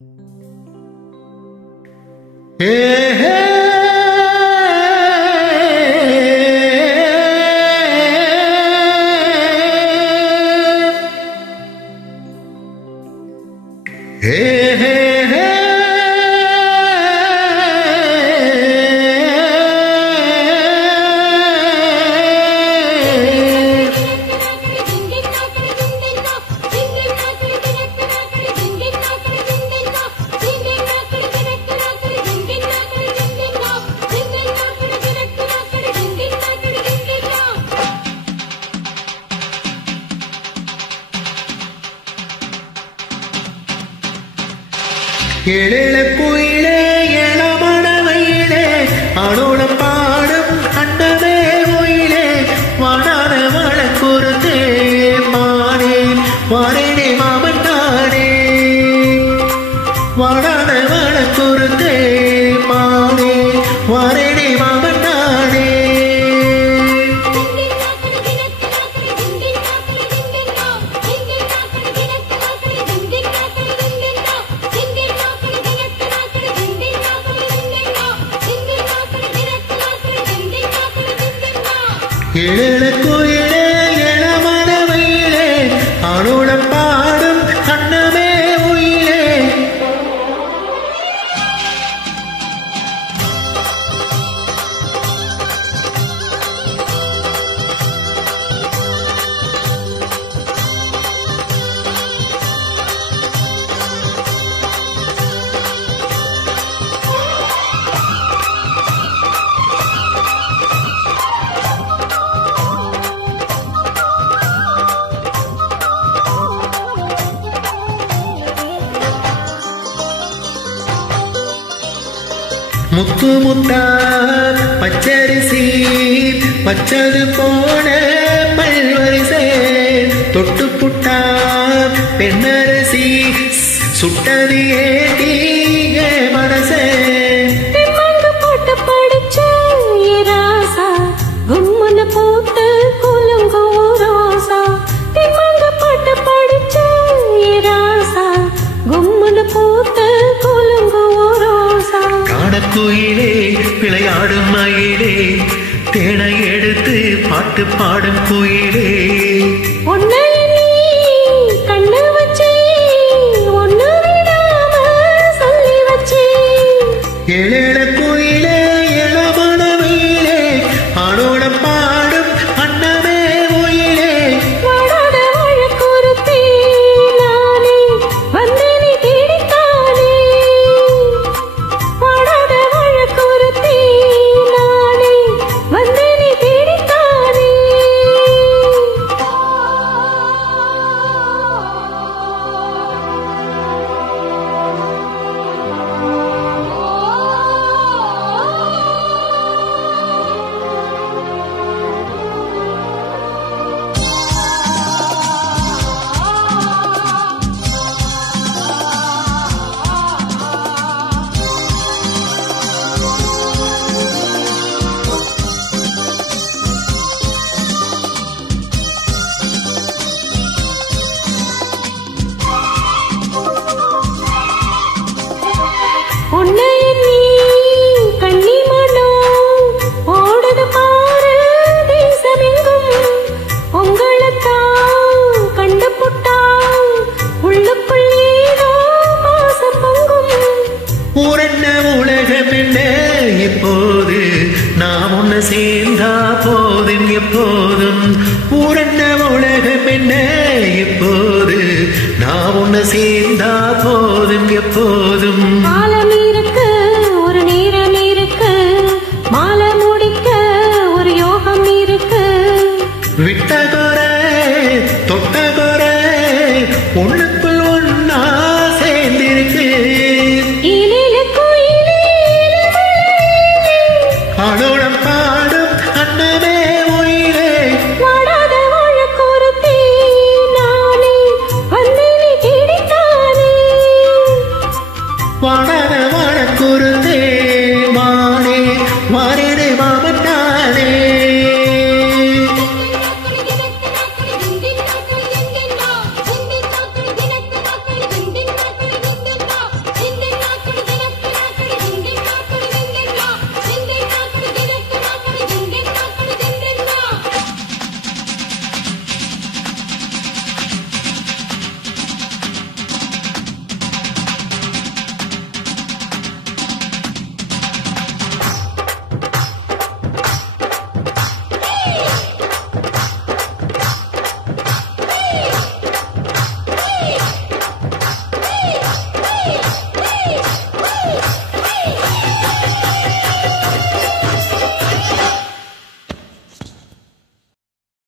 Hey, hey. Hey, hey, hey. ஏழேழ குயிலே ஏழமணவையிலே ஆடோளம் பாடும் அண்டமே ஒயிலே வாடாத வழக்குறுத்தே மானே வாரேனே மாமன் தானே வாடாத வழக்குறுத்தே மானே வாரேனே மாமன் தானே ஏழேழ குயிலே ஏழமணவையிலே ஆடோளம் பாடும் அன்னமே உயிலே முத்து முத்தா பச்சரிசி பச்சது போன பல்வரிசை தொட்டு புட்டா பெண்ணரசி சுட்டது ஏட்டிய மனசே போட்டு படிச்ச ராசா கும்முன போட்டு குலுங்கோ ரோசா திமங்க போட்டு படிச்ச ராசா கும்முன போட்டு குலுங்கோ ரோசா காணக்குயிலே விளையாடும் மயிலே தேனை எடுத்து பாட்டு பாடும் குயிலே உன்னை நீ கண்ணு வச்சே ஒன்னு விடாம சொல்லி வச்சே ஏழேழ குயிலே ஏழமணவையிலே ஆடோளம் பாடும் அன்னமே உயிலே வாடாத வழக்குறுத்தே நானே வந்து நீ தேடித்தானே வாடாத வழக்குறுத்தே நானே வந்து நீ தேடித்தானே உன்னை நீ கண்ணி மனோ ஓடுது பாரு தேசமெங்கும் உங்களைத்தான் கண்டு புட்டா உள்ளுக்குள் ஏதோ பாசம் பொங்கும் ஊரென்ன உலகம் என்ன எப்போது நாம் ஒன்று சேர்ந்தா போதும் எப்போதும் ஊரென்ன உலகம் என்ன எப்போது நாம் ஒன்று சேர்ந்தா